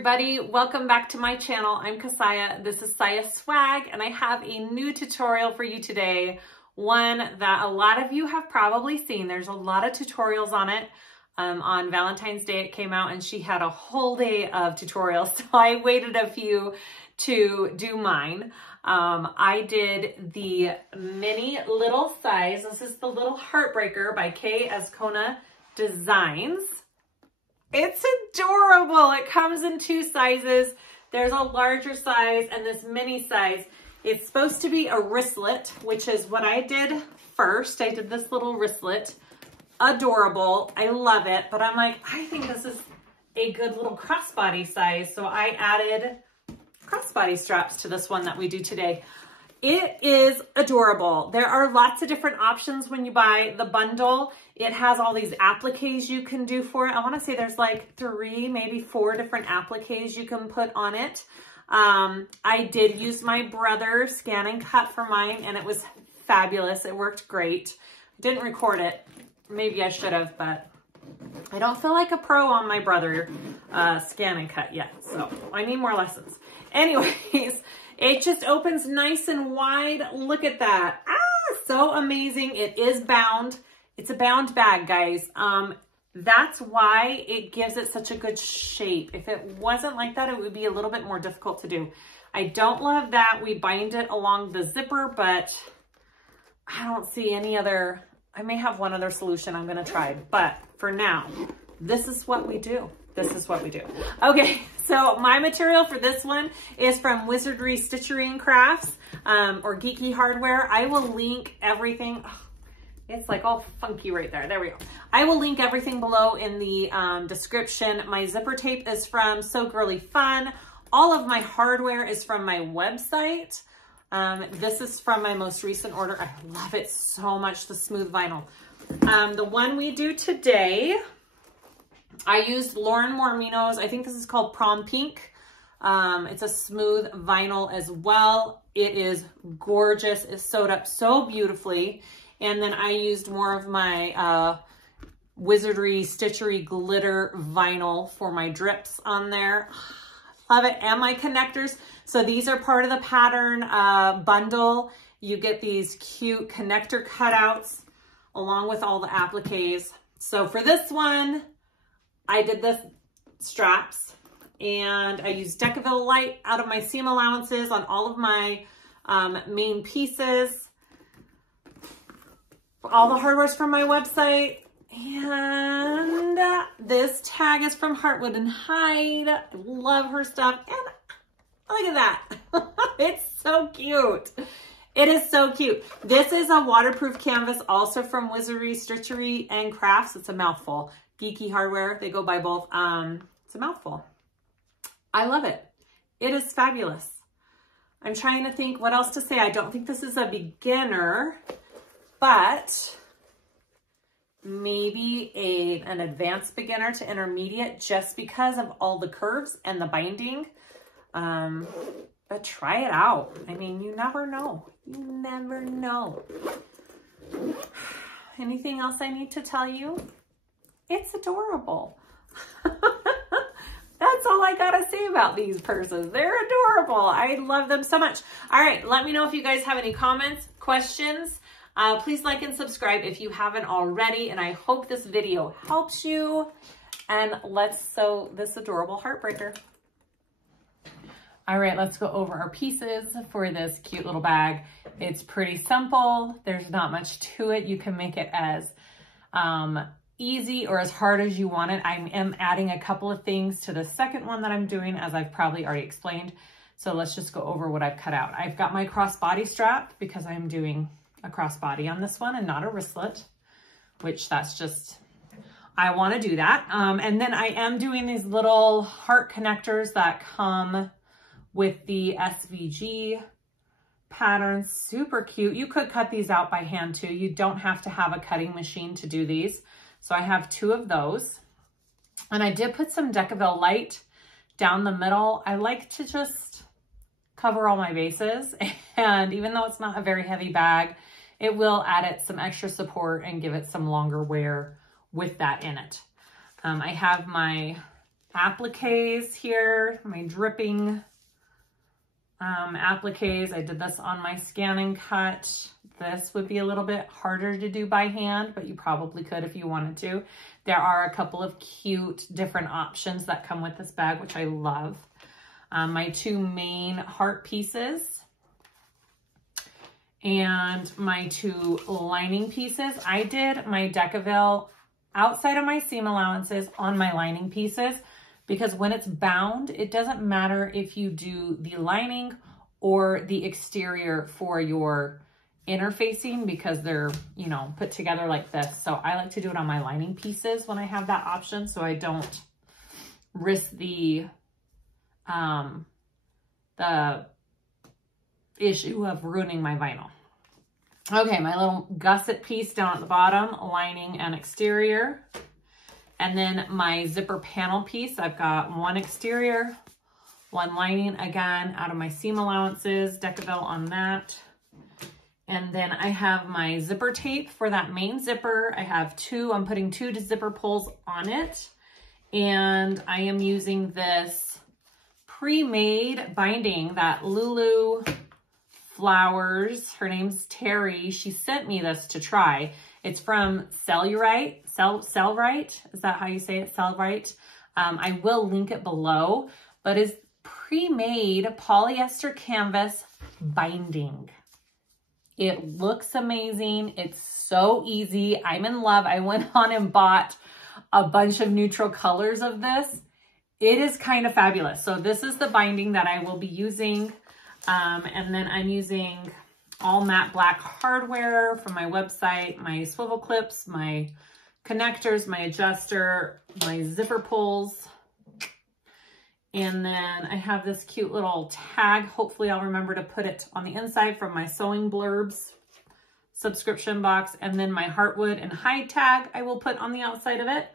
everybody, welcome back to my channel. I'm Kassiah, this is SiahSwag, and I have a new tutorial for you today. One that a lot of you have probably seen. There's a lot of tutorials on it. On Valentine's Day it came out and she had a whole day of tutorials, so I waited a few to do mine. I did the mini little size. This is the Lil Heartbreaker by K.Azcona Designs. It's adorable. It comes in two sizes. There's a larger size and this mini size. It's supposed to be a wristlet, which is what I did first. I did this little wristlet. Adorable. I love it. But I'm like, I think this is a good little crossbody size. So I added crossbody straps to this one that we do today. It is adorable. There are lots of different options when you buy the bundle. It has all these appliques you can do for it. I want to say there's like 3, maybe 4 different appliques you can put on it. I did use my brother's scan and cut for mine and it was fabulous. It worked great. I didn't record it. Maybe I should have, but I don't feel like a pro on my brother scan and cut yet. So I need more lessons. Anyways, it just opens nice and wide. Look at that. Ah, so amazing. It is bound. It's a bound bag, guys. That's why it gives it such a good shape. If it wasn't like that, it would be a little bit more difficult to do. I don't love that we bind it along the zipper, but I don't see any other. I may have one other solution I'm going to try, but for now, this is what we do. This is what we do. Okay, so my material for this one is from Wizardry Stitchery and Crafts, or Geeky Hardware. I will link everything. Oh, it's like all funky right there. There we go. I will link everything below in the description. My zipper tape is from So Girly Fun. All of my hardware is from my website. This is from my most recent order. I love it so much, the smooth vinyl. The one we do today, I used Lauren Mormino's, I think this is called Prom Pink. It's a smooth vinyl as well. It is gorgeous. It's sewed up so beautifully. And then I used more of my Wizardry Stitchery glitter vinyl for my drips on there. Love it. And my connectors. So these are part of the pattern bundle. You get these cute connector cutouts along with all the appliques. So for this one, I did the straps and I used Decaville Light out of my seam allowances on all of my main pieces. All the hardware's from my website. And this tag is from Heartwood and Hyde. I love her stuff. And look at that. It's so cute. It is so cute. This is a waterproof canvas also from Wizardry Stitchery and Crafts. It's a mouthful. Geeky Hardware. They go by both. It's a mouthful. I love it. It is fabulous. I'm trying to think what else to say. I don't think this is a beginner, but maybe an advanced beginner to intermediate just because of all the curves and the binding. But try it out. I mean, you never know. You never know. Anything else I need to tell you? It's adorable. That's all I gotta say about these purses. They're adorable. I love them so much. All right, let me know if you guys have any comments, questions. Please like and subscribe if you haven't already. And I hope this video helps you. And let's sew this adorable heartbreaker. All right, let's go over our pieces for this cute little bag. It's pretty simple. There's not much to it. You can make it as easy or as hard as you want it. I am adding a couple of things to the second one that I'm doing, as I've probably already explained. So let's just go over what I've cut out. I've got my crossbody strap because I'm doing a crossbody on this one and not a wristlet, which that's just, I want to do that. And then I am doing these little heart connectors that come with the SVG pattern. Super cute. You could cut these out by hand too. You don't have to have a cutting machine to do these. So I have 2 of those. And I did put some Decaville Light down the middle. I like to just cover all my bases. And even though it's not a very heavy bag, it will add it some extra support and give it some longer wear with that in it. I have my appliques here, my dripping appliques. I did this on my scan and cut. This would be a little bit harder to do by hand, but you probably could if you wanted to. There are a couple of cute different options that come with this bag, which I love. My two main heart pieces and my two lining pieces. I did my Decaville outside of my seam allowances on my lining pieces, because when it's bound, it doesn't matter if you do the lining or the exterior for your interfacing, because they're, you know, put together like this. So I like to do it on my lining pieces when I have that option, so I don't risk the issue of ruining my vinyl. Okay, my little gusset piece down at the bottom, lining and exterior. And then my zipper panel piece, I've got one exterior, one lining, again, out of my seam allowances, Decaville on that. And then I have my zipper tape for that main zipper. I have two, I'm putting two zipper pulls on it. And I am using this pre-made binding that Lulu Flowers, her name's Terry, she sent me this to try. It's from Cellrite, is that how you say it? Cellrite. I will link it below, but it's pre-made polyester canvas binding. It looks amazing. It's so easy. I'm in love. I went on and bought a bunch of neutral colors of this. It is kind of fabulous. So this is the binding that I will be using. And then I'm using all matte black hardware from my website, my swivel clips, my connectors, my adjuster, my zipper pulls. And then I have this cute little tag. Hopefully I'll remember to put it on the inside from my Sewing Blurbs subscription box. And then my Heartwood and Hide tag I will put on the outside of it.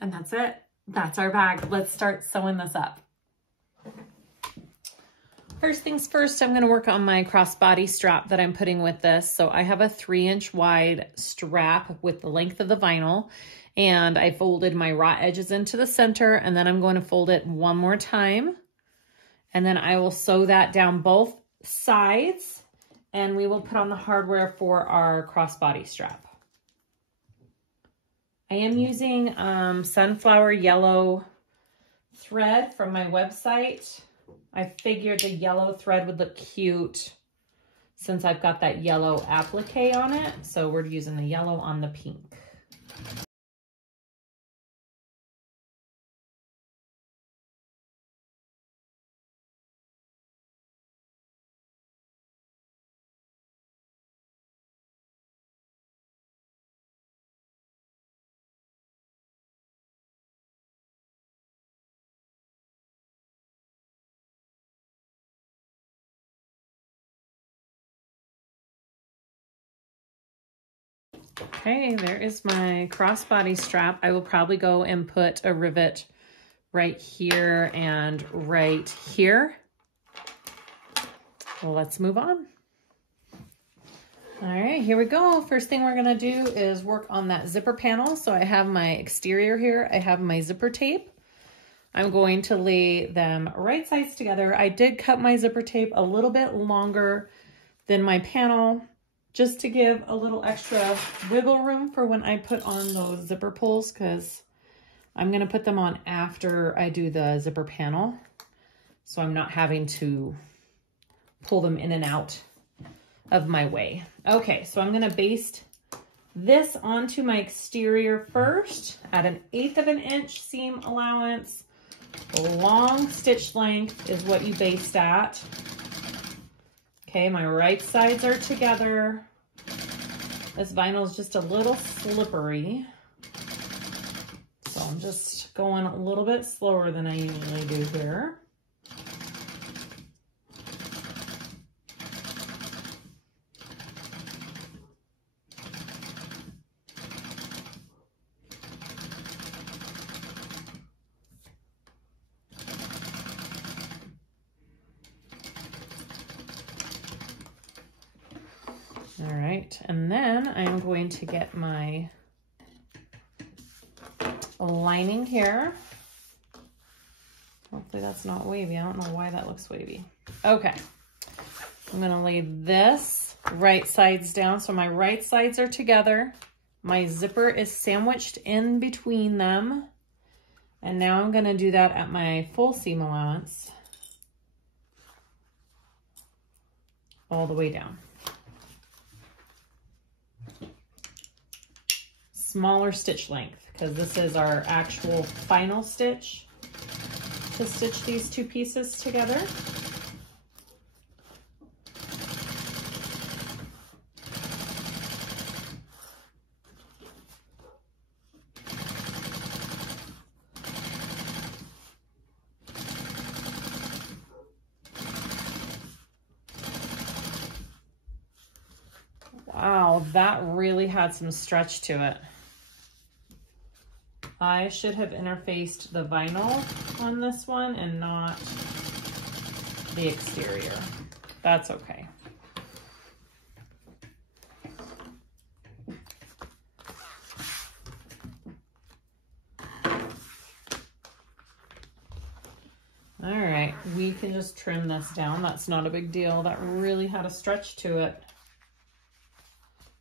And that's it. That's our bag. Let's start sewing this up. First things first, I'm going to work on my crossbody strap that I'm putting with this. So I have a 3-inch wide strap with the length of the vinyl, and I folded my raw edges into the center, and then I'm going to fold it one more time, and then I will sew that down both sides, and we will put on the hardware for our crossbody strap. I am using sunflower yellow thread from my website. I figured the yellow thread would look cute since I've got that yellow applique on it. So we're using the yellow on the pink. Okay, there is my crossbody strap. I will probably go and put a rivet right here and right here. Well, let's move on. All right, here we go. First thing we're gonna do is work on that zipper panel. So I have my exterior here. I have my zipper tape. I'm going to lay them right sides together. I did cut my zipper tape a little bit longer than my panel, just to give a little extra wiggle room for when I put on those zipper pulls, because I'm going to put them on after I do the zipper panel. So I'm not having to pull them in and out of my way. Okay, so I'm going to baste this onto my exterior first at 1/8 of an inch seam allowance. Long stitch length is what you baste at. Okay, my right sides are together. This vinyl is just a little slippery, so I'm just going a little bit slower than I usually do here. All right, and then I'm going to get my lining here. Hopefully that's not wavy. I don't know why that looks wavy. Okay. I'm gonna lay this right sides down. So my right sides are together. My zipper is sandwiched in between them. And now I'm gonna do that at my full seam allowance. All the way down. Smaller stitch length, because this is our actual final stitch to stitch these two pieces together. Wow, that really had some stretch to it. I should have interfaced the vinyl on this one and not the exterior. That's okay. All right, we can just trim this down. That's not a big deal. That really had a stretch to it.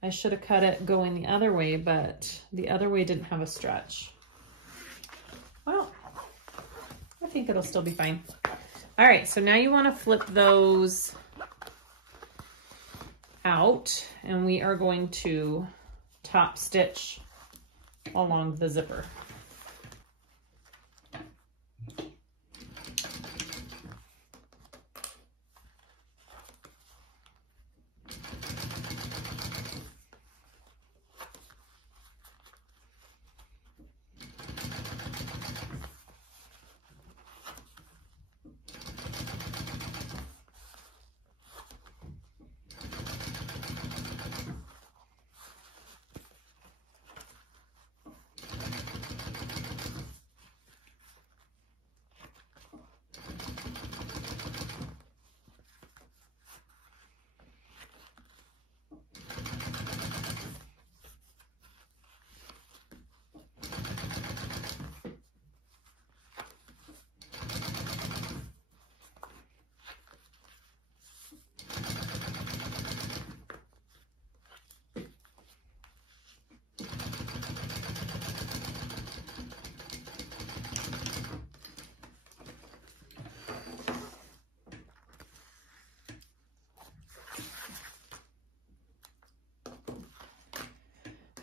I should have cut it going the other way, but the other way didn't have a stretch. Well, I think it'll still be fine. All right, so now you want to flip those out, and we are going to top stitch along the zipper.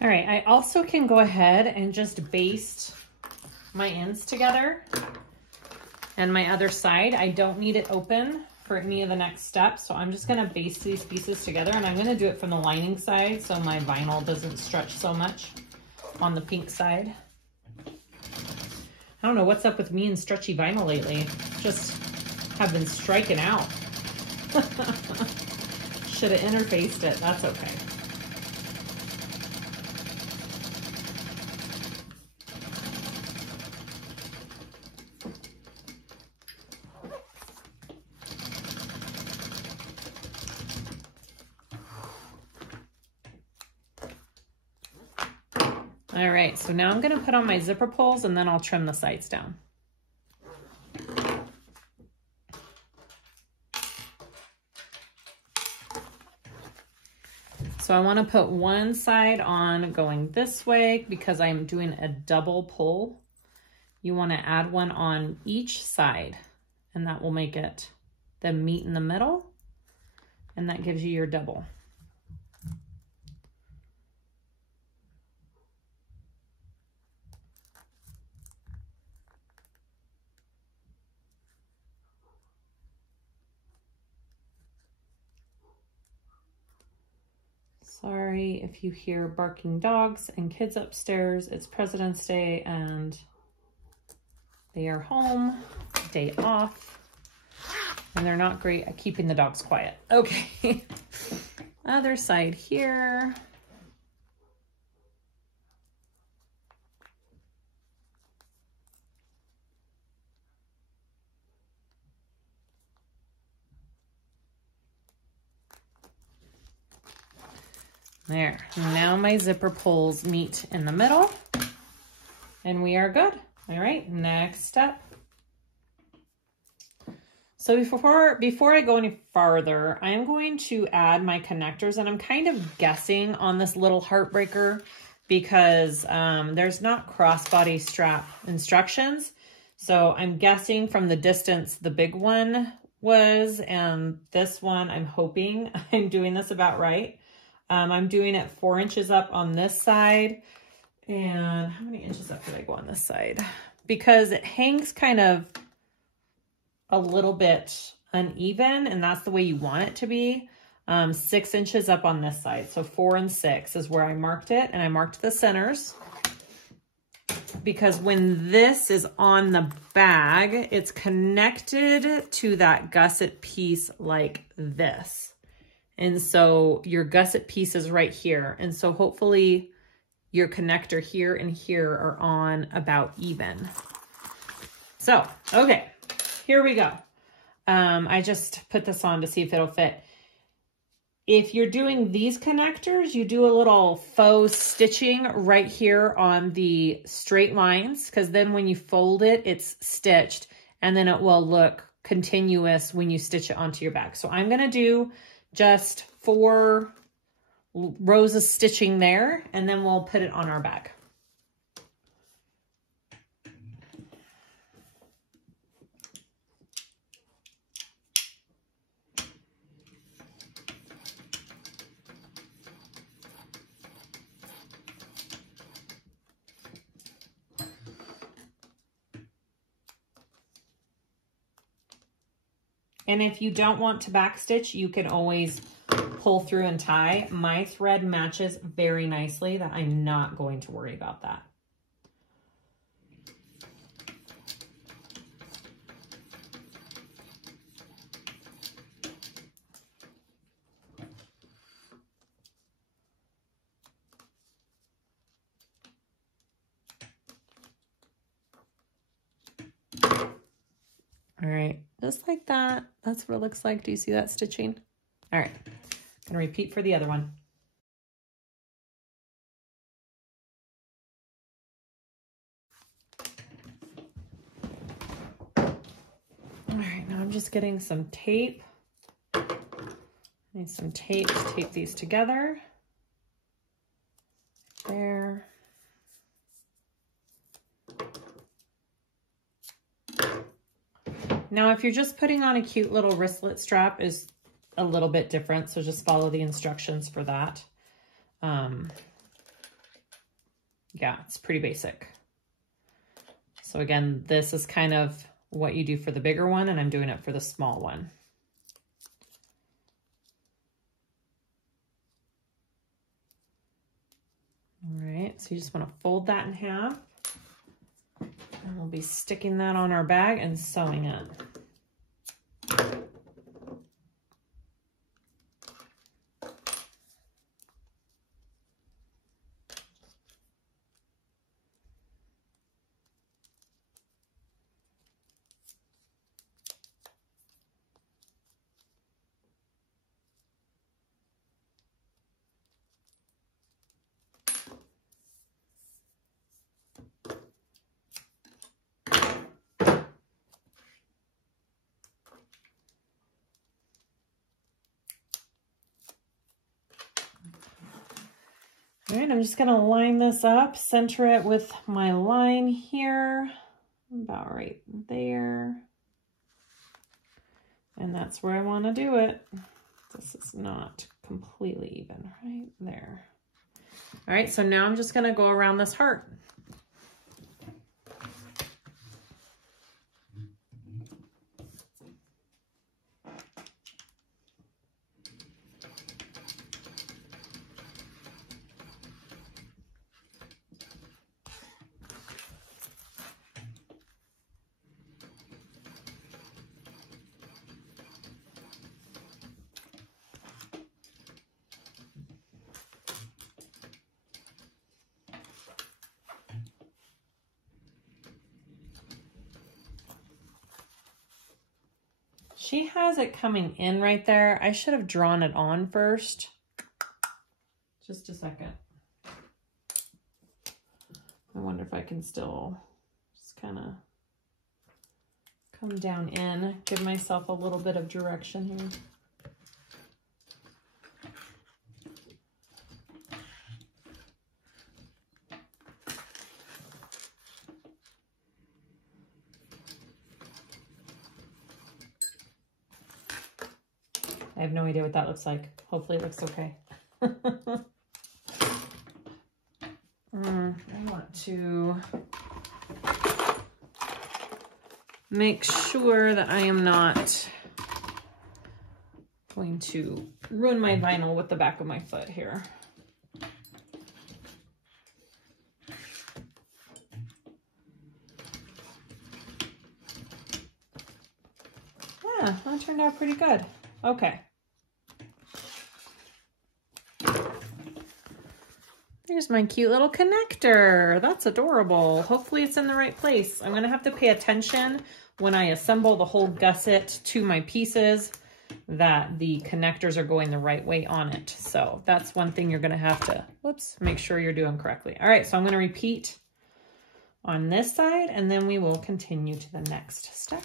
All right, I also can go ahead and just baste my ends together and my other side. I don't need it open for any of the next steps, so I'm just gonna baste these pieces together, and I'm gonna do it from the lining side so my vinyl doesn't stretch so much on the pink side. I don't know what's up with me and stretchy vinyl lately. Just have been striking out. Should have interfaced it, that's okay. All right, so now I'm gonna put on my zipper pulls and then I'll trim the sides down. So I wanna put one side on going this way because I'm doing a double pull. You wanna add one on each side, and that will make it then meet in the middle, and that gives you your double. Sorry if you hear barking dogs and kids upstairs. It's President's Day and they are home, day off, and they're not great at keeping the dogs quiet. Okay, other side here. There, now my zipper pulls meet in the middle and we are good. All right, next step. So before I go any farther, I'm going to add my connectors, and I'm kind of guessing on this Lil Heartbreaker because there's not crossbody strap instructions. So I'm guessing from the distance the big one was, and this one I'm hoping I'm doing this about right. I'm doing it 4 inches up on this side. And how many inches up did I go on this side? Because it hangs kind of a little bit uneven, and that's the way you want it to be. 6 inches up on this side. So 4 and 6 is where I marked it, and I marked the centers. Because when this is on the bag, it's connected to that gusset piece like this. And so your gusset piece is right here. And so hopefully your connector here and here are on about even. So, okay, here we go. I just put this on to see if it'll fit. If you're doing these connectors, you do a little faux stitching right here on the straight lines, because then when you fold it, it's stitched, and then it will look continuous when you stitch it onto your bag. So I'm gonna do just 4 rows of stitching there, and then we'll put it on our bag. And if you don't want to backstitch, you can always pull through and tie. My thread matches very nicely, that I'm not going to worry about that. All right, just like that. That's what it looks like. Do you see that stitching? All right, I'm gonna repeat for the other one. All right, now I'm just getting some tape. Need some tape to tape these together. There. Now, if you're just putting on a cute little wristlet strap, is a little bit different, so just follow the instructions for that. Yeah, it's pretty basic. So again, this is kind of what you do for the bigger one, and I'm doing it for the small one. All right, so you just want to fold that in half. And we'll be sticking that on our bag and sewing it. All right, I'm just gonna line this up, center it with my line here, about right there. And that's where I wanna do it. This is not completely even, right there. All right, so now I'm just gonna go around this heart. She has it coming in right there. I should have drawn it on first. Just a second. I wonder if I can still just kind of come down in, give myself a little bit of direction here. I have no idea what that looks like. Hopefully it looks okay. I want to make sure that I am not going to ruin my vinyl with the back of my foot here. Yeah, that turned out pretty good. Okay. There's my cute little connector. That's adorable. Hopefully it's in the right place. I'm gonna have to pay attention when I assemble the whole gusset to my pieces that the connectors are going the right way on it. So that's one thing you're gonna have to, whoops, make sure you're doing correctly. All right, so I'm gonna repeat on this side and then we will continue to the next step.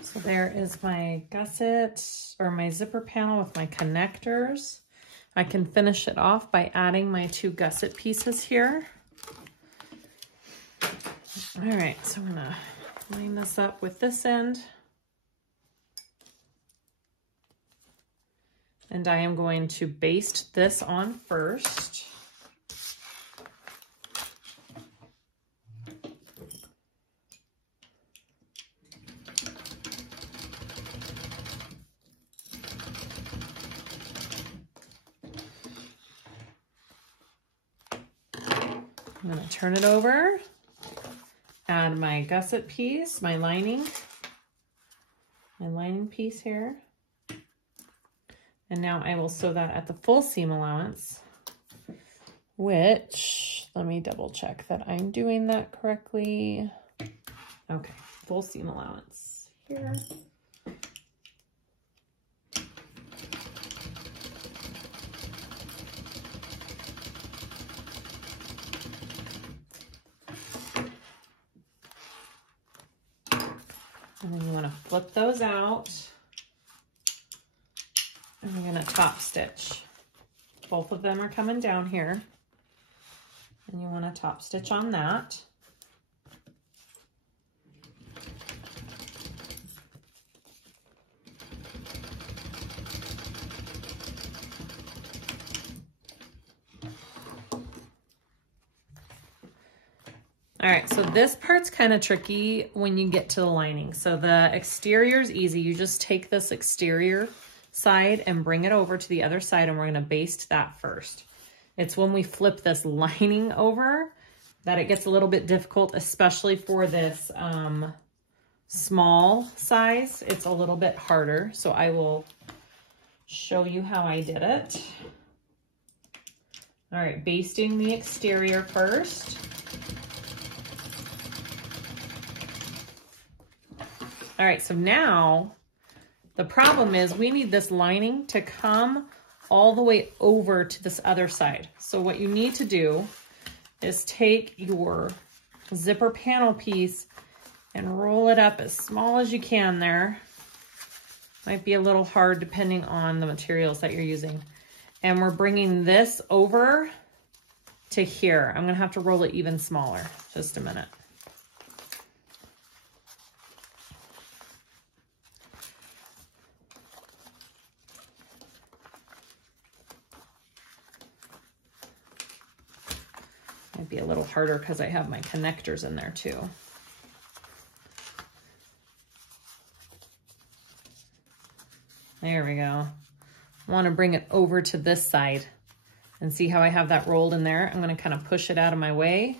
So there is my gusset or my zipper panel with my connectors. I can finish it off by adding my 2 gusset pieces here. All right, so I'm gonna line this up with this end. And I am going to baste this on first. I'm going to turn it over, add my gusset piece, my lining piece here. And now I will sew that at the full seam allowance, which, let me double check that I'm doing that correctly. Okay, full seam allowance here. And then you want to flip those out. And I'm going to top stitch. Both of them are coming down here. And you want to top stitch on that. All right, so this part's kind of tricky when you get to the lining. So the exterior is easy. You just take this exterior side and bring it over to the other side, and we're gonna baste that first. It's when we flip this lining over that it gets a little bit difficult, especially for this small size. It's a little bit harder, so I will show you how I did it. All right, basting the exterior first. All right, so now the problem is we need this lining to come all the way over to this other side. So what you need to do is take your zipper panel piece and roll it up as small as you can there. Might be a little hard depending on the materials that you're using. And we're bringing this over to here. I'm gonna have to roll it even smaller. Just a minute. Might be a little harder because I have my connectors in there too. There we go. I want to bring it over to this side and see how I have that rolled in there. I'm going to kind of push it out of my way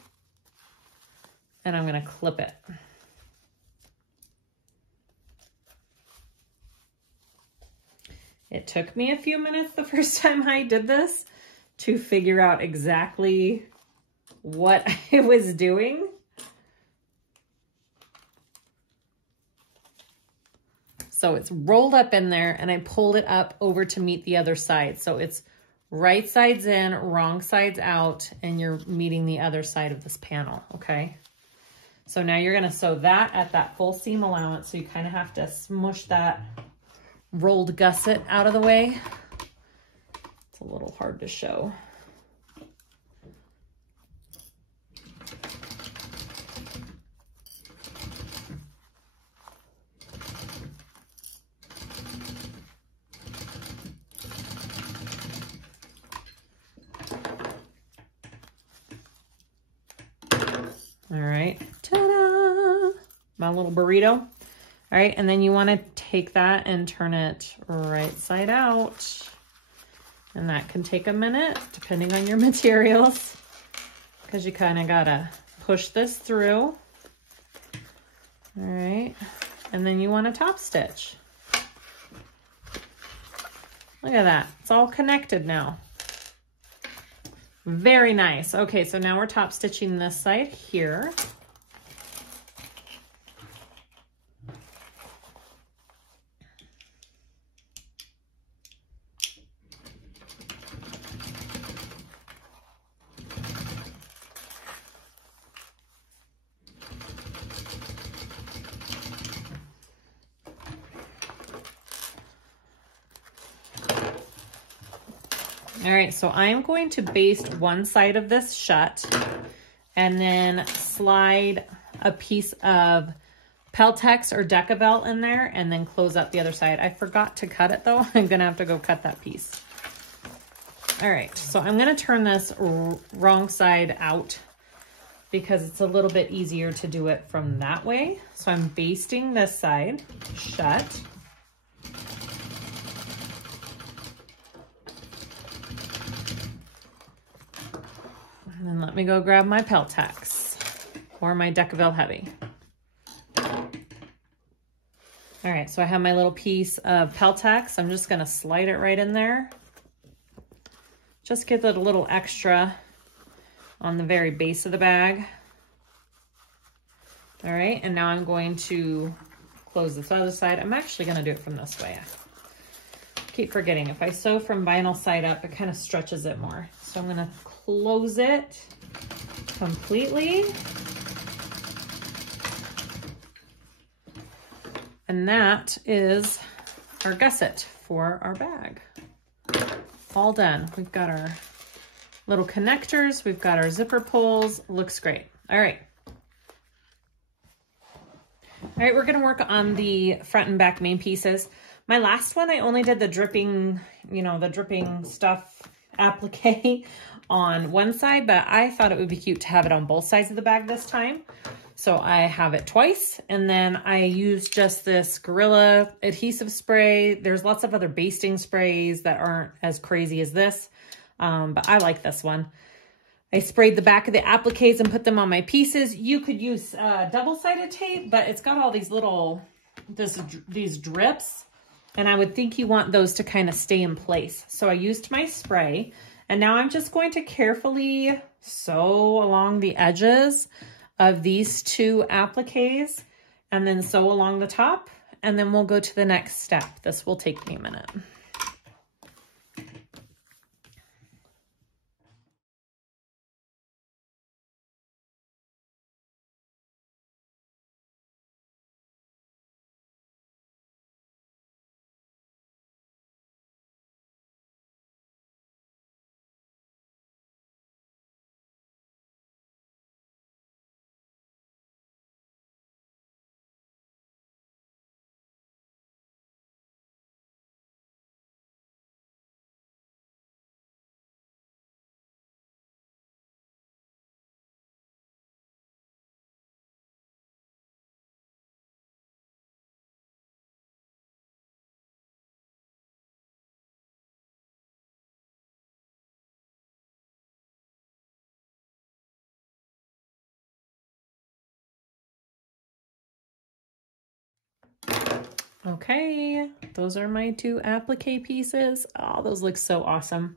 and I'm going to clip it. It took me a few minutes the first time I did this to figure out exactly what I was doing. So it's rolled up in there and I pulled it up over to meet the other side. So it's right sides in, wrong sides out, and you're meeting the other side of this panel, okay? So now you're gonna sew that at that full seam allowance. So you kind of have to smush that rolled gusset out of the way. It's a little hard to show. All right, ta-da, my little burrito. All right, and then you want to take that and turn it right side out. And that can take a minute, depending on your materials, because you kind of gotta push this through. All right, and then you want to top stitch. Look at that, it's all connected now. Very nice. Okay, so now we're top stitching this side here. All right, so I'm going to baste one side of this shut and then slide a piece of Peltex or Decavelt in there and then close up the other side. I forgot to cut it though. I'm gonna have to go cut that piece. All right, so I'm gonna turn this wrong side out because it's a little bit easier to do it from that way. So I'm basting this side shut. And then let me go grab my Peltex or my Decavelt Heavy. All right, so I have my little piece of Peltex. I'm just gonna slide it right in there. Just get that a little extra on the very base of the bag. All right, and now I'm going to close this other side. I'm actually gonna do it from this way. I keep forgetting, if I sew from vinyl side up, it kind of stretches it more. So I'm gonna close it completely. And that is our gusset for our bag. All done. We've got our little connectors. We've got our zipper pulls. Looks great. All right. All right, we're gonna work on the front and back main pieces. My last one, I only did the dripping, you know, the dripping stuff applique on one side, but I thought it would be cute to have it on both sides of the bag this time. So I have it twice, and then I use just this Gorilla adhesive spray. There's lots of other basting sprays that aren't as crazy as this, but I like this one. I sprayed the back of the appliques and put them on my pieces. You could use double-sided tape, but it's got all these little, these drips, and I would think you want those to kind of stay in place. So I used my spray, and now I'm just going to carefully sew along the edges of these two appliques and then sew along the top, and then we'll go to the next step. This will take me a minute. Okay, those are my two applique pieces. Oh, those look so awesome.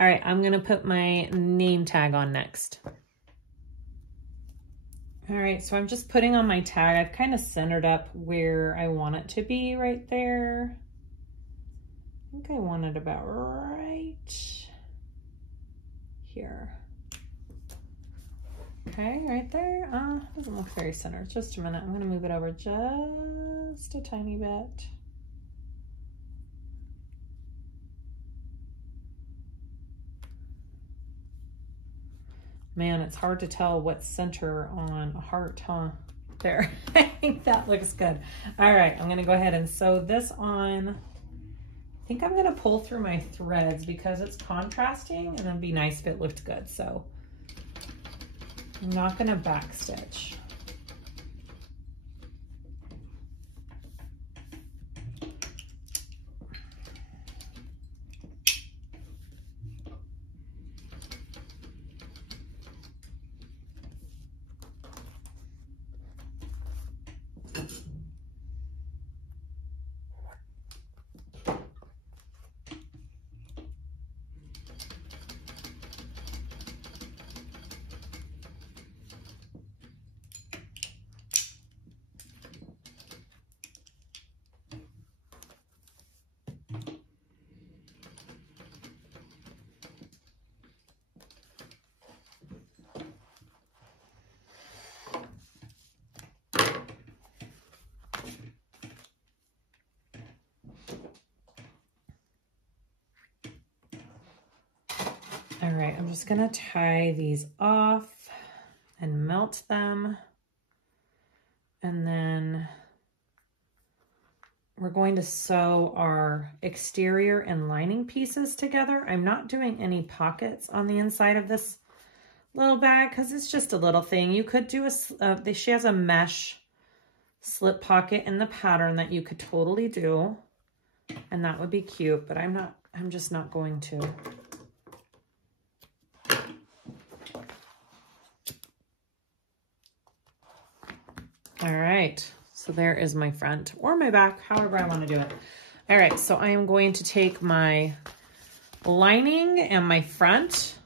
All right, I'm gonna put my name tag on next. All right, so I'm just putting on my tag. I've kind of centered up where I want it to be right there. I think I want it about right here. Okay, right there. Doesn't look very centered. Just a minute. I'm going to move it over just a tiny bit. Man, it's hard to tell what's center on a heart, huh? There. I think that looks good. All right, I'm going to go ahead and sew this on. I think I'm going to pull through my threads because it's contrasting, and it'd be nice if it looked good. So I'm not going to back stitch. All right, I'm just gonna tie these off and melt them. And then we're going to sew our exterior and lining pieces together. I'm not doing any pockets on the inside of this little bag because it's just a little thing. You could do she has a mesh slip pocket in the pattern that you could totally do, and that would be cute, but I'm just not going to. All right, so there is my front or my back, however I want to do it. All right, so I am going to take my lining and my front,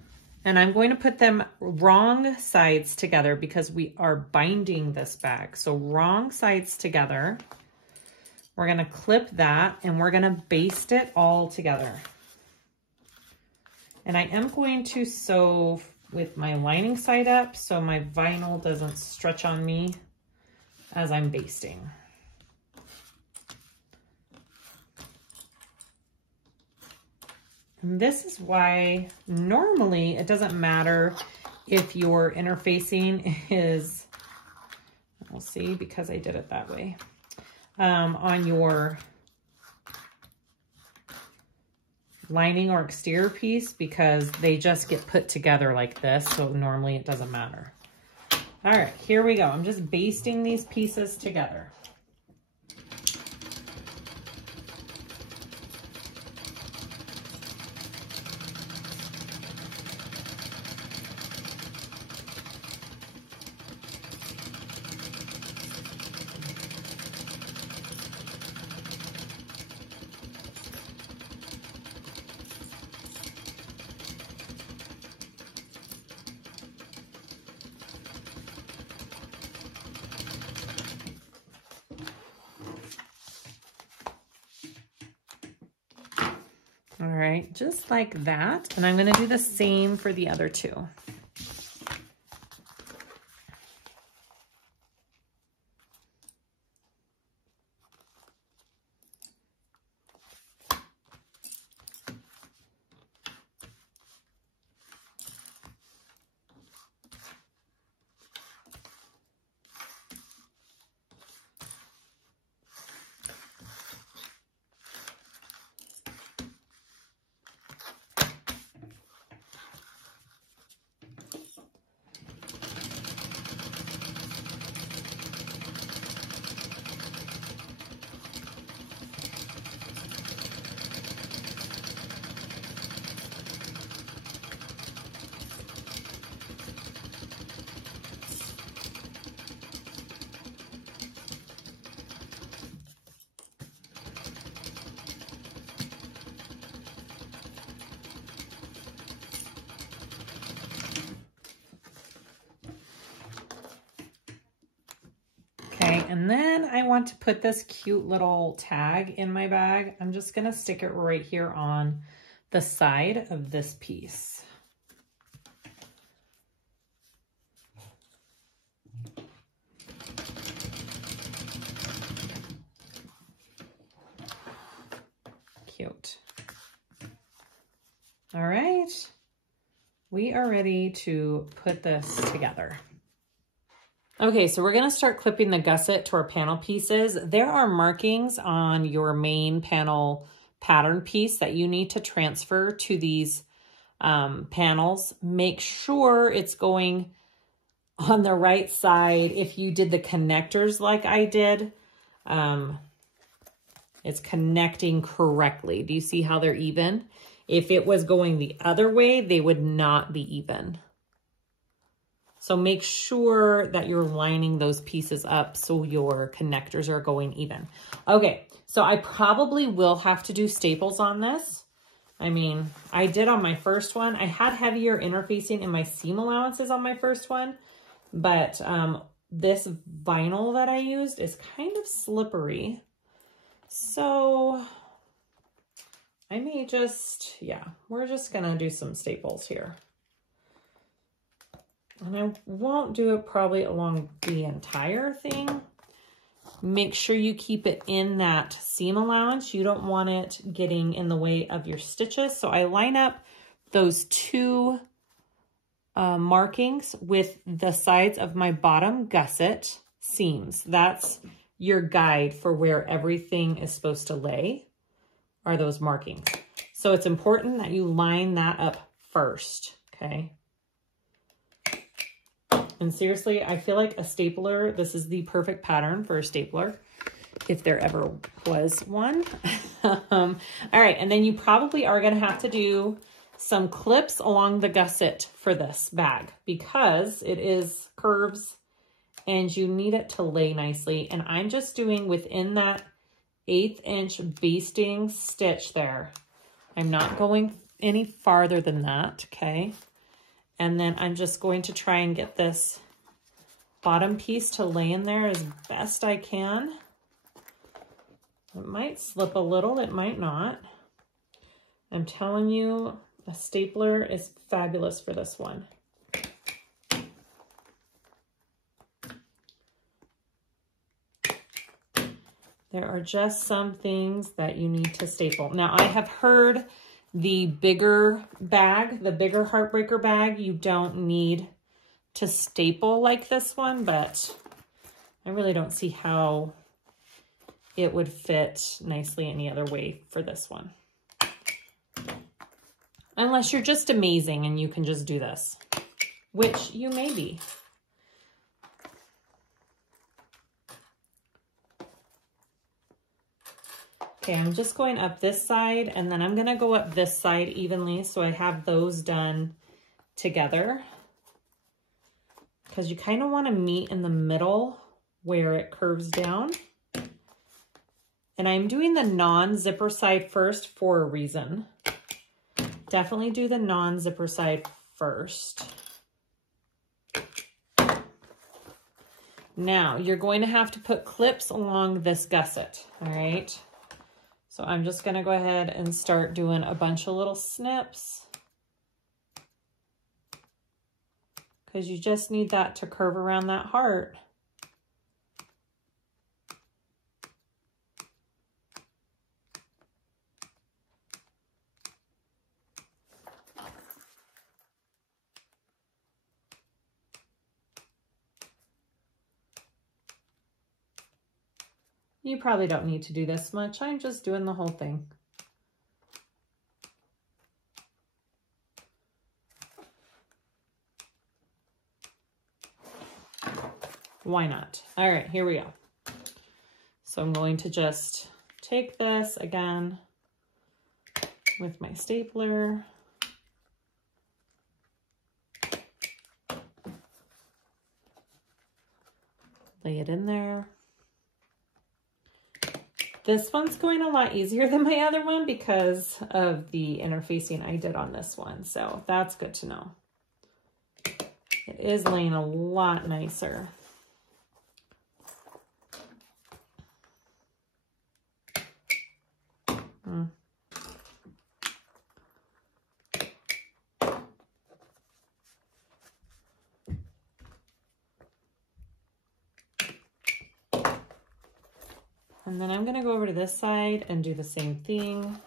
and I'm going to put them wrong sides together because we are binding this bag. So wrong sides together. We're going to clip that, and we're going to baste it all together. And I am going to sew with my lining side up so my vinyl doesn't stretch on me as I'm basting. And this is why normally it doesn't matter if your interfacing is, we'll see because I did it that way, on your lining or exterior piece, because they just get put together like this. So normally it doesn't matter. All right, here we go. I'm just basting these pieces together. All right, just like that. And I'm going to do the same for the other two. and then I want to put this cute little tag in my bag. I'm just gonna stick it right here on the side of this piece. Cute. All right, we are ready to put this together. Okay, so we're gonna start clipping the gusset to our panel pieces. There are markings on your main panel pattern piece that you need to transfer to these panels. Make sure it's going on the right side. If you did the connectors like I did, it's connecting correctly. Do you see how they're even? If it was going the other way, they would not be even. So make sure that you're lining those pieces up so your connectors are going even. Okay, so I probably will have to do staples on this. I mean, I did on my first one. I had heavier interfacing in my seam allowances on my first one, but this vinyl that I used is kind of slippery. So I may just, yeah, we're just gonna do some staples here. And I won't do it probably along the entire thing. Make sure you keep it in that seam allowance. You don't want it getting in the way of your stitches. So I line up those two markings with the sides of my bottom gusset seams. That's your guide for where everything is supposed to lay, are those markings. So it's important that you line that up first, okay? And seriously, I feel like a stapler, this is the perfect pattern for a stapler, if there ever was one. All right, and then you probably are gonna have to do some clips along the gusset for this bag because it is curves and you need it to lay nicely. And I'm just doing within that 1/8 inch basting stitch there. I'm not going any farther than that, okay? And then I'm just going to try and get this bottom piece to lay in there as best I can. It might slip a little, it might not. I'm telling you, a stapler is fabulous for this one. There are just some things that you need to staple. Now, I have heard the bigger bag, the bigger Heartbreaker bag, you don't need to staple like this one, but I really don't see how it would fit nicely any other way for this one. Unless you're just amazing and you can just do this, which you may be. Okay, I'm just going up this side and then I'm gonna go up this side evenly so I have those done together. Because you kind of want to meet in the middle where it curves down. And I'm doing the non-zipper side first for a reason. Definitely do the non-zipper side first. Now, you're going to have to put clips along this gusset, all right? So I'm just gonna go ahead and start doing a bunch of little snips because you just need that to curve around that heart. You probably don't need to do this much. I'm just doing the whole thing. Why not? All right, here we go. So I'm going to just take this again with my stapler. Lay it in there. This one's going a lot easier than my other one because of the interfacing I did on this one. So that's good to know. It is laying a lot nicer. And then I'm gonna go over to this side and do the same thing.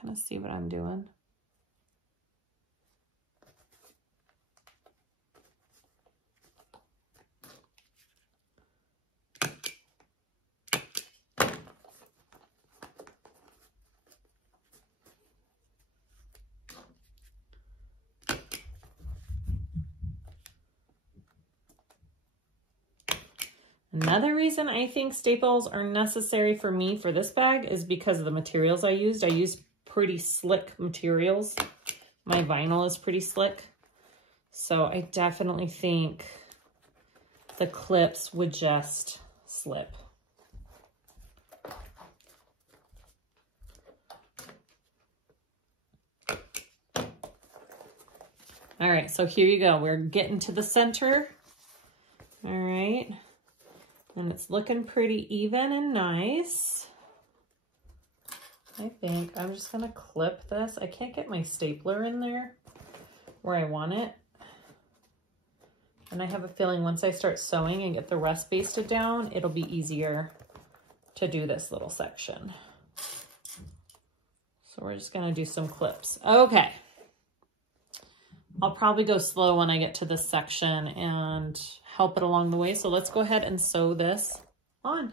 Kind of see what I'm doing. Another reason I think staples are necessary for me for this bag is because of the materials I used. I used pretty slick materials. My vinyl is pretty slick. So I definitely think the clips would just slip. All right, so here you go. We're getting to the center. All right. And it's looking pretty even and nice. I think I'm just gonna clip this. I can't get my stapler in there where I want it. And I have a feeling once I start sewing and get the rest basted down, it'll be easier to do this little section. So we're just gonna do some clips. Okay. I'll probably go slow when I get to this section and help it along the way. So let's go ahead and sew this on.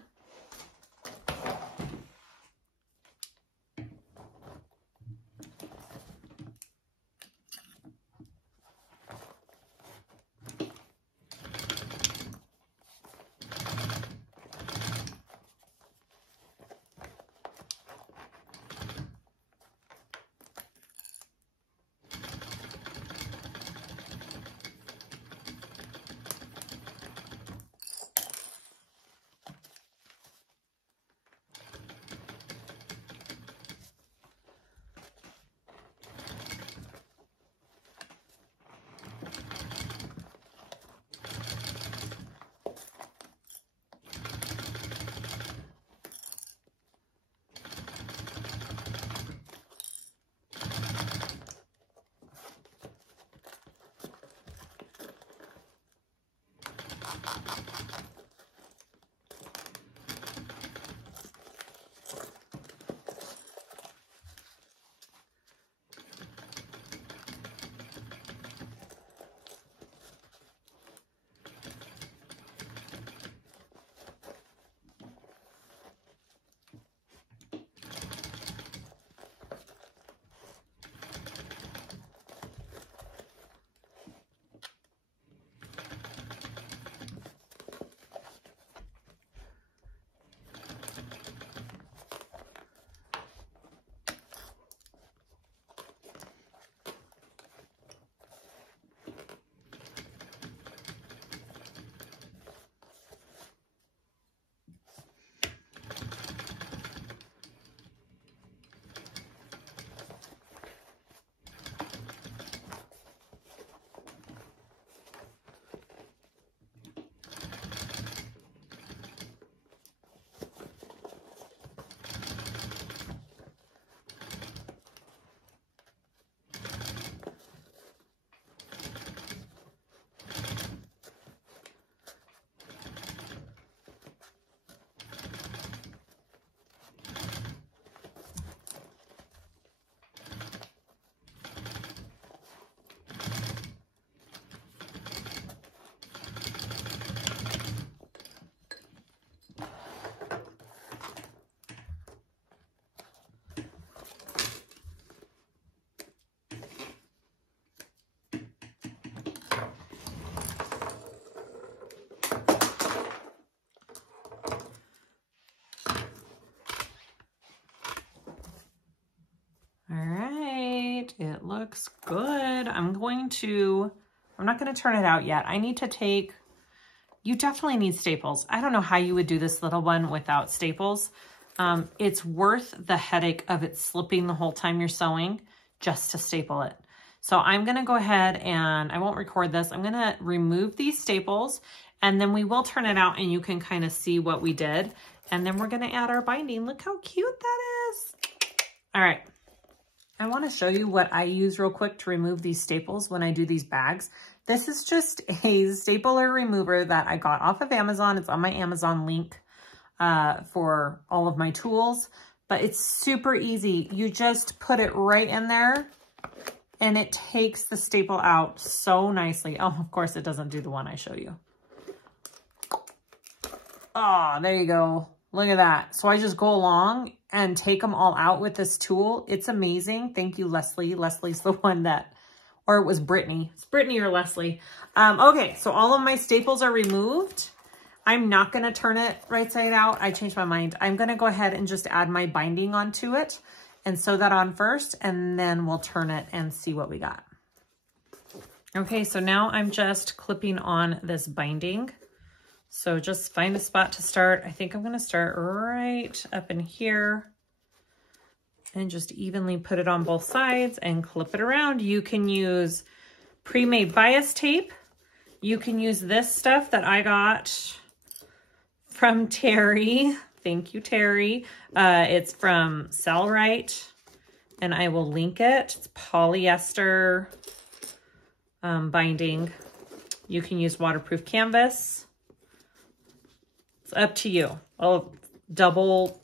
It looks good. I'm not going to turn it out yet. I need to take, you definitely need staples. I don't know how you would do this little one without staples. It's worth the headache of it slipping the whole time you're sewing just to staple it. So I'm gonna go ahead and I won't record this. I'm gonna remove these staples and then we will turn it out and you can kind of see what we did. And then we're gonna add our binding. Look how cute that is. All right, I wanna show you what I use real quick to remove these staples when I do these bags. This is just a stapler remover that I got off of Amazon. It's on my Amazon link for all of my tools, but it's super easy. You just put it right in there and it takes the staple out so nicely. Oh, of course it doesn't do the one I show you. Oh, there you go. Look at that. So I just go along and take them all out with this tool. It's amazing. Thank you, Leslie. Leslie's the one that, or it was Brittany. It's Brittany or Leslie. Okay, so all of my staples are removed. I'm not gonna turn it right side out. I changed my mind. I'm gonna go ahead and just add my binding onto it and sew that on first, and then we'll turn it and see what we got. Okay, so now I'm just clipping on this binding. So just find a spot to start. I think I'm gonna start right up in here and just evenly put it on both sides and clip it around. You can use pre-made bias tape. You can use this stuff that I got from Terry. Thank you, Terry. It's from Cellrite, and I will link it. It's polyester binding. You can use waterproof canvas. It's up to you. Oh, double-sided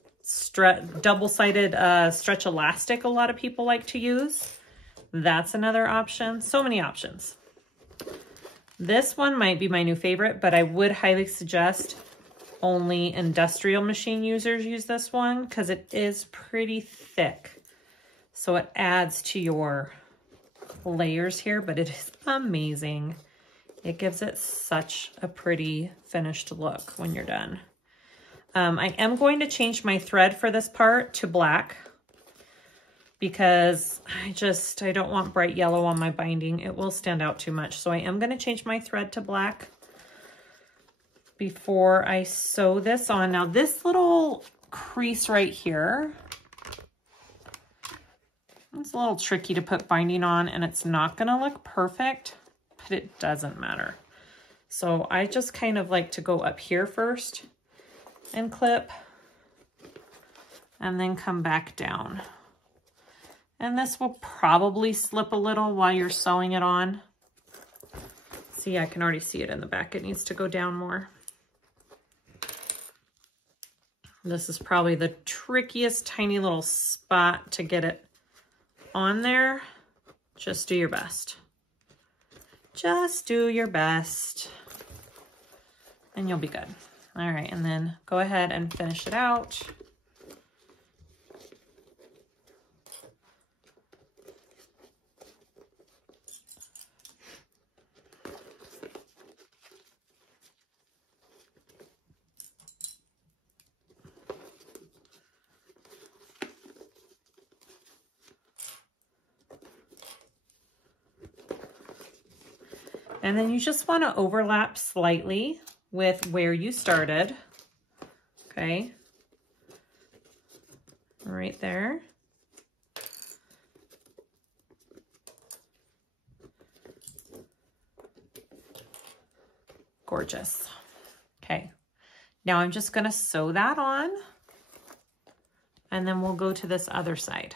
stretch elastic a lot of people like to use. That's another option. So many options. This one might be my new favorite, but I would highly suggest only industrial machine users use this one because it is pretty thick. So it adds to your layers here, but it is amazing. It gives it such a pretty finished look when you're done. I am going to change my thread for this part to black because I don't want bright yellow on my binding. It will stand out too much. So I am going to change my thread to black before I sew this on. Now this little crease right here, it's a little tricky to put binding on and it's not going to look perfect, but it doesn't matter. So I just kind of like to go up here first and clip and then come back down. And this will probably slip a little while you're sewing it on. See, I can already see it in the back. It needs to go down more. This is probably the trickiest tiny little spot to get it on there. Just do your best. Just do your best and you'll be good. All right, and then go ahead and finish it out. And then you just want to overlap slightly with where you started. Okay. Right there. Gorgeous. Okay. Now I'm just going to sew that on and then we'll go to this other side.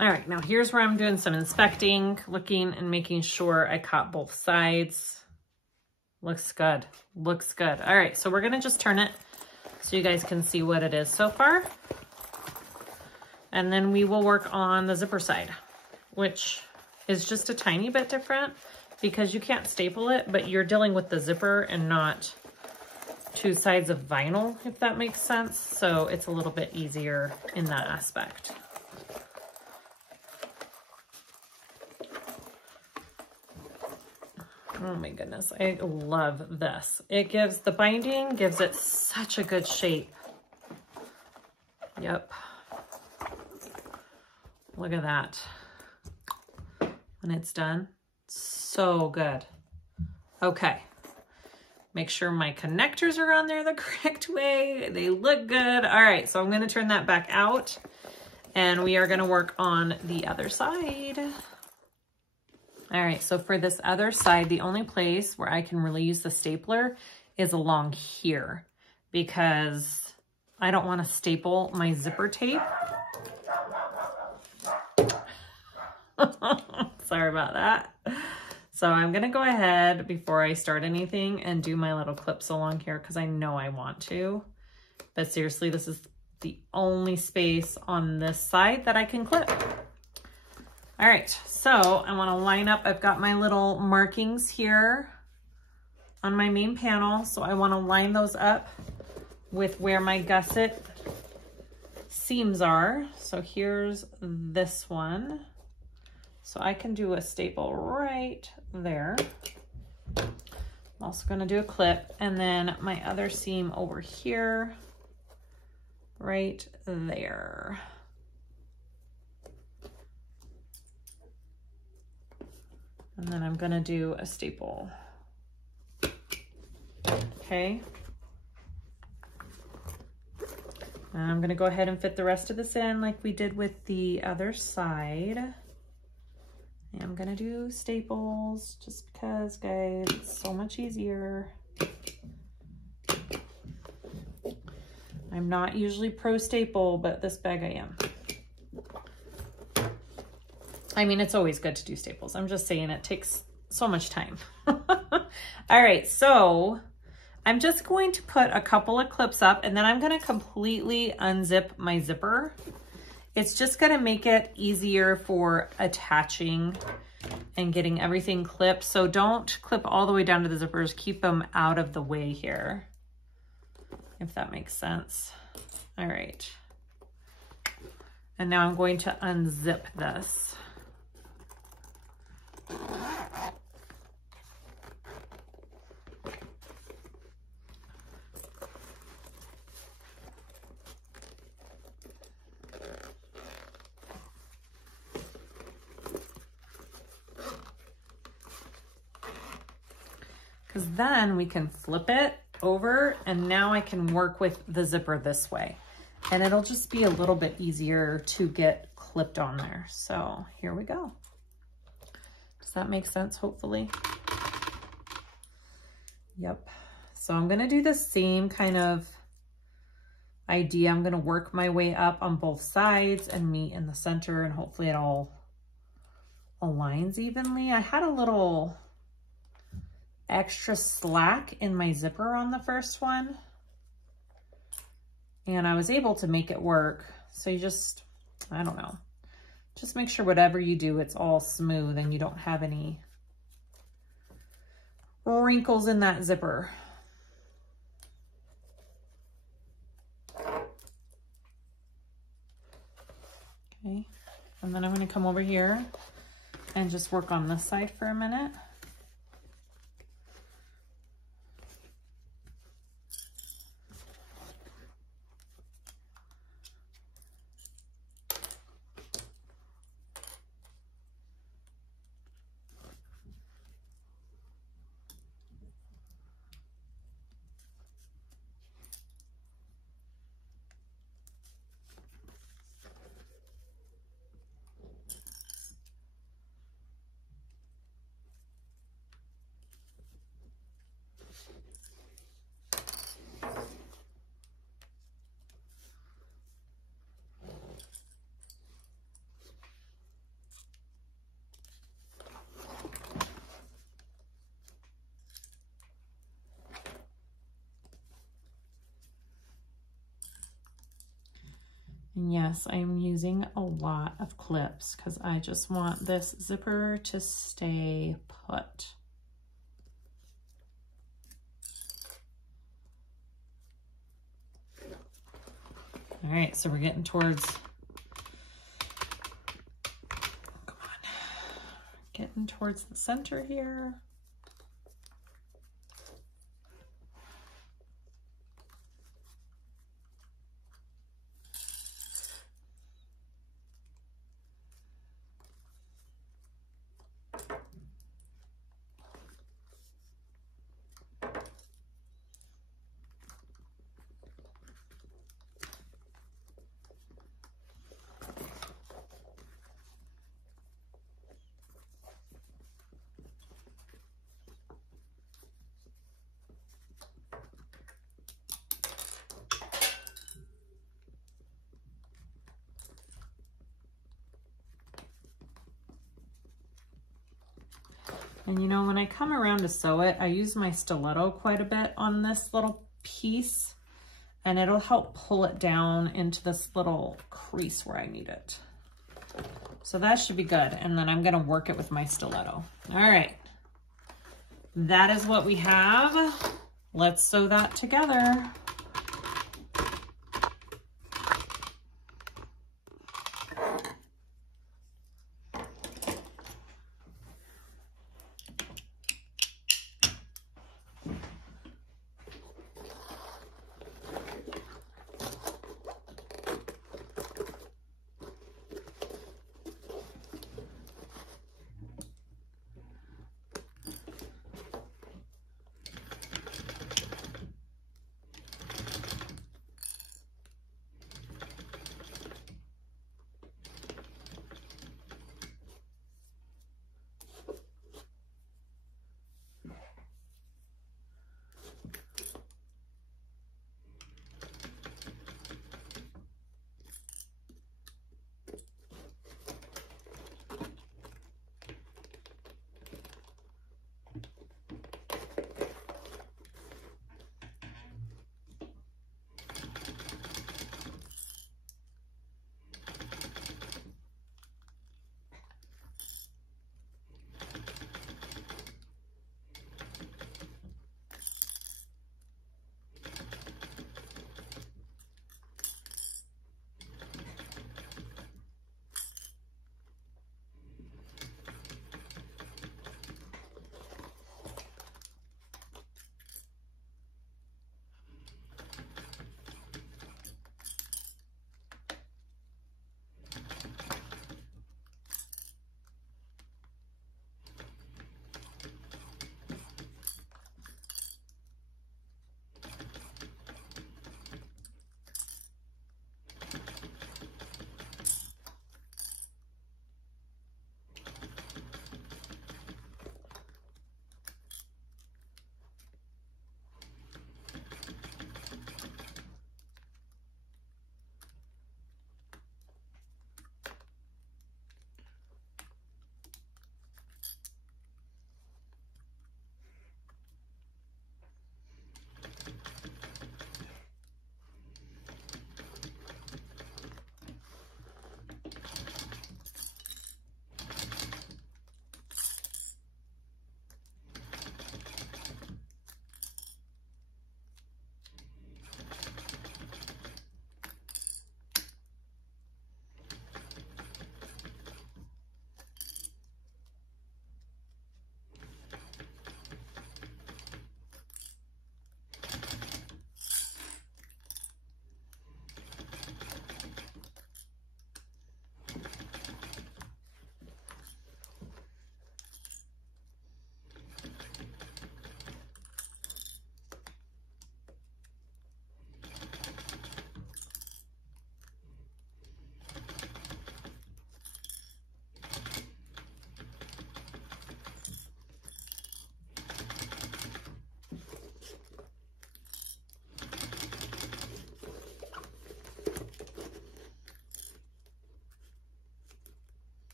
All right, now here's where I'm doing some inspecting, looking and making sure I caught both sides. Looks good, looks good. All right, so we're gonna just turn it so you guys can see what it is so far. And then we will work on the zipper side, which is just a tiny bit different because you can't staple it, but you're dealing with the zipper and not two sides of vinyl, if that makes sense. So it's a little bit easier in that aspect. Oh my goodness, I love this. It gives, the binding gives it such a good shape. Yep. Look at that. When it's done, so good. Okay. Make sure my connectors are on there the correct way. They look good. All right, so I'm gonna turn that back out and we are gonna work on the other side. All right, so for this other side, the only place where I can really use the stapler is along here because I don't want to staple my zipper tape. Sorry about that. So I'm gonna go ahead before I start anything and do my little clips along here because I know I want to. But seriously, this is the only space on this side that I can clip. All right, so I wanna line up, I've got my little markings here on my main panel. So I wanna line those up with where my gusset seams are. So here's this one. So I can do a staple right there. I'm also gonna do a clip and then my other seam over here, right there. And then I'm gonna do a staple. Okay. And I'm gonna go ahead and fit the rest of this in like we did with the other side. I'm gonna do staples just because, guys, it's so much easier. I'm not usually pro staple, but this bag I am. I mean, it's always good to do staples. I'm just saying it takes so much time. All right, so I'm just going to put a couple of clips up and then I'm gonna completely unzip my zipper. It's just gonna make it easier for attaching and getting everything clipped. So don't clip all the way down to the zippers, keep them out of the way here, if that makes sense. All right. And now I'm going to unzip this. Because then we can flip it over and now I can work with the zipper this way. And it'll just be a little bit easier to get clipped on there. So here we go. Does that make sense, hopefully? Yep. So I'm gonna do the same kind of idea. I'm gonna work my way up on both sides and meet in the center and hopefully it all aligns evenly. I had a little extra slack in my zipper on the first one and I was able to make it work. So you just, I don't know, just make sure whatever you do, it's all smooth and you don't have any wrinkles in that zipper. Okay, and then I'm going to come over here and just work on this side for a minute. And yes, I am using a lot of clips because I just want this zipper to stay put. All right, so we're getting towards, come on, getting towards the center here. And you know, when I come around to sew it, I use my stiletto quite a bit on this little piece, and it'll help pull it down into this little crease where I need it. So that should be good. And then I'm gonna work it with my stiletto. All right, that is what we have. Let's sew that together.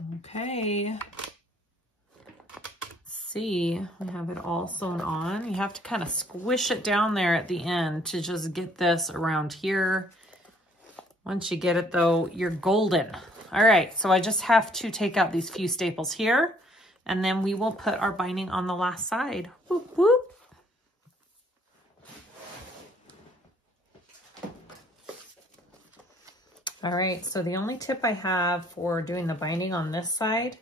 Okay. See, we have it all sewn on. You have to kind of squish it down there at the end to just get this around here. Once you get it though, you're golden. All right, so I just have to take out these few staples here, and then we will put our binding on the last side. Whoop, whoop. All right, so the only tip I have for doing the binding on this side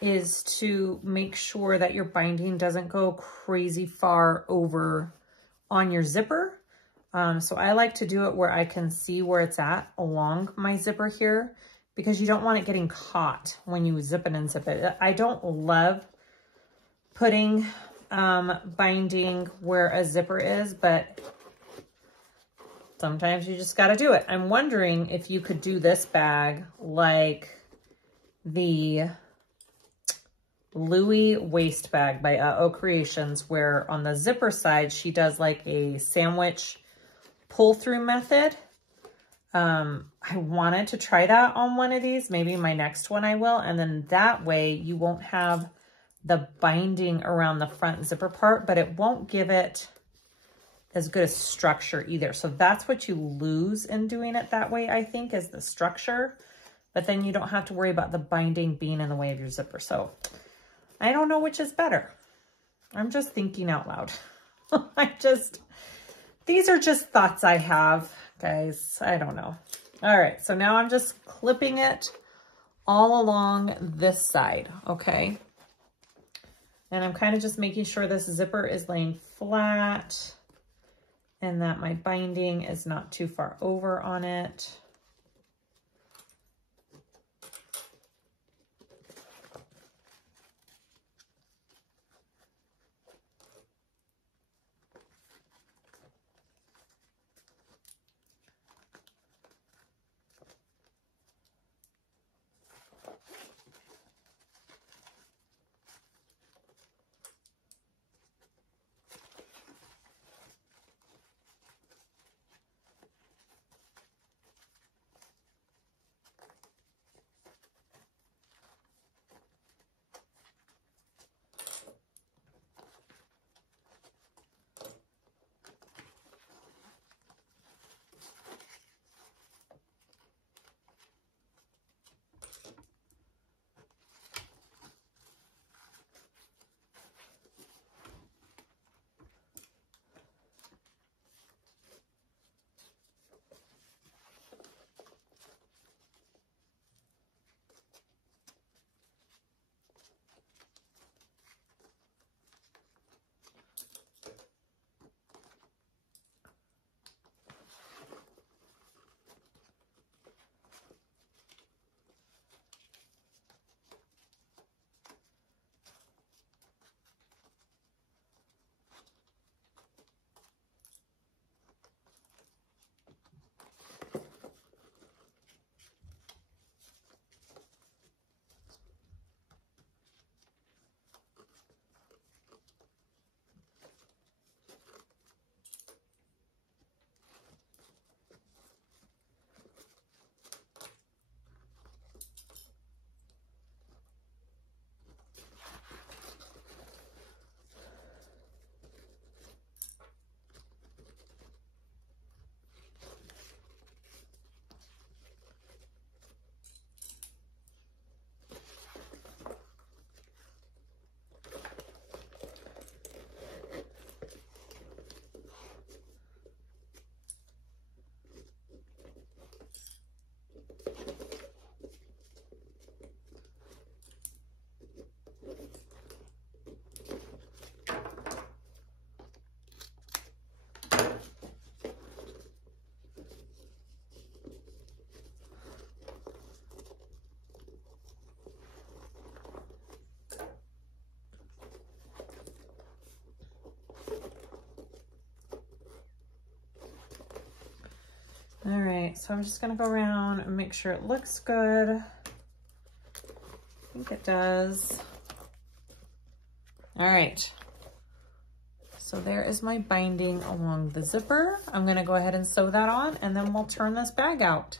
is to make sure that your binding doesn't go crazy far over on your zipper. So I like to do it where I can see where it's at along my zipper here, because you don't want it getting caught when you zip it and zip it. I don't love putting binding where a zipper is, but sometimes you just got to do it. I'm wondering if you could do this bag like the Louis waist bag by Joleelee Creations, where on the zipper side, she does like a sandwich pull through method. I wanted to try that on one of these. Maybe my next one I will. And then that way you won't have the binding around the front zipper part, but it won't give it as good a structure either. So that's what you lose in doing it that way, I think, is the structure. But then you don't have to worry about the binding being in the way of your zipper. So I don't know which is better. I'm just thinking out loud. These are just thoughts I have, guys. I don't know. All right, so now I'm just clipping it all along this side, okay? And I'm kind of just making sure this zipper is laying flat and that my binding is not too far over on it. All right, so I'm just gonna go around and make sure it looks good. I think it does. All right, so there is my binding along the zipper. I'm gonna go ahead and sew that on, and then we'll turn this bag out.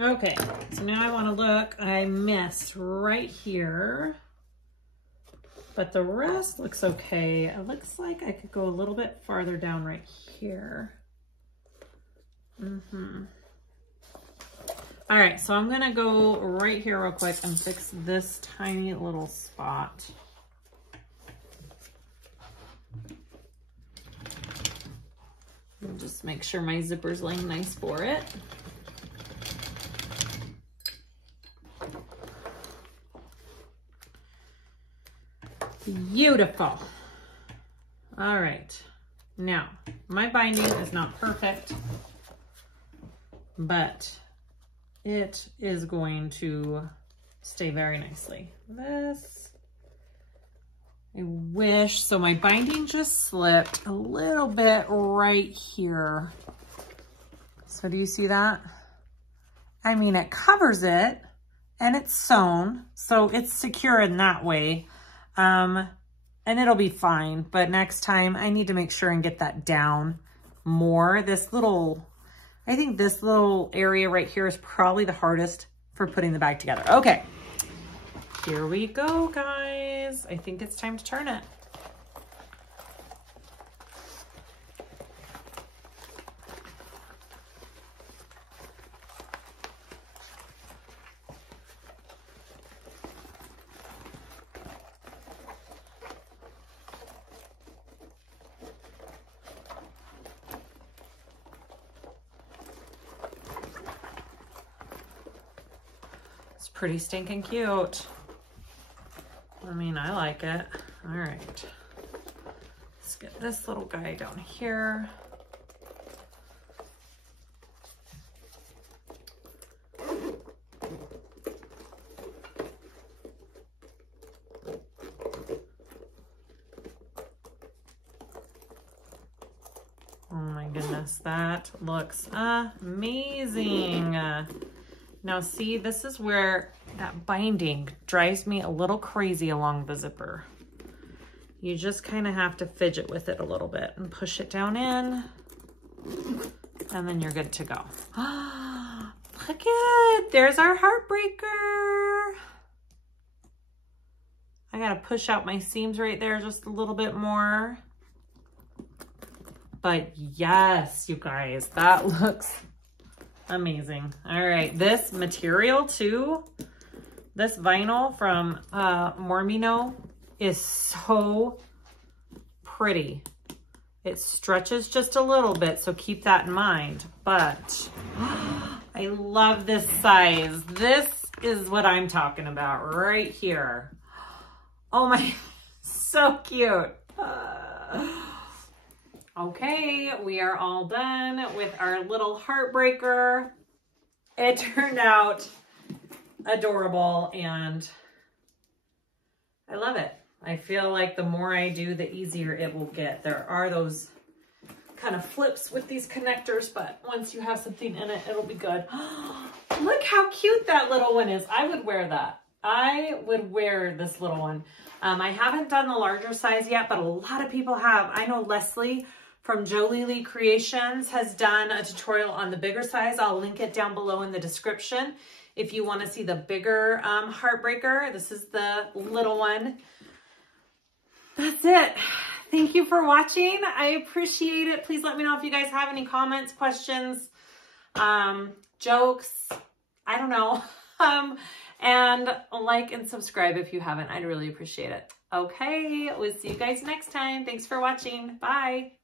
Okay, so now I want to look. I missed right here, but the rest looks okay. It looks like I could go a little bit farther down right here. All right, so I'm gonna go right here real quick and fix this tiny little spot. And just make sure my zipper's laying nice for it. Beautiful. All right, now my binding is not perfect, but it is going to stay very nicely. This, I wish, so my binding just slipped a little bit right here. So do you see that? I mean, it covers it and it's sewn, so it's secure in that way. And it'll be fine, but next time I need to make sure and get that down more. This little, I think this little area right here is probably the hardest for putting the bag together. Okay, here we go, guys. I think it's time to turn it. Pretty stinking cute. I mean, I like it. All right, let's get this little guy down here. Oh my goodness, that looks amazing. Now see, this is where that binding drives me a little crazy along the zipper. You just kind of have to fidget with it a little bit and push it down in, and then you're good to go. Look at, there's our Heartbreaker. I gotta push out my seams right there just a little bit more. But yes, you guys, that looks amazing. All right, this material too, this vinyl from Mormino is so pretty. It stretches just a little bit, so keep that in mind. But I love this size. This is what I'm talking about right here. Oh my, so cute. Okay, we are all done with our little Heartbreaker. It turned out adorable and I love it. I feel like the more I do, the easier it will get. There are those kind of flips with these connectors, but once you have something in it, it'll be good. Look how cute that little one is. I would wear that. I would wear this little one. I haven't done the larger size yet, but a lot of people have. I know Leslie from Joleelee Creations has done a tutorial on the bigger size. I'll link it down below in the description if you want to see the bigger Heartbreaker. This is the little one. That's it. Thank you for watching. I appreciate it. Please let me know if you guys have any comments, questions, jokes. I don't know. And like and subscribe if you haven't. I'd really appreciate it. Okay, we'll see you guys next time. Thanks for watching. Bye.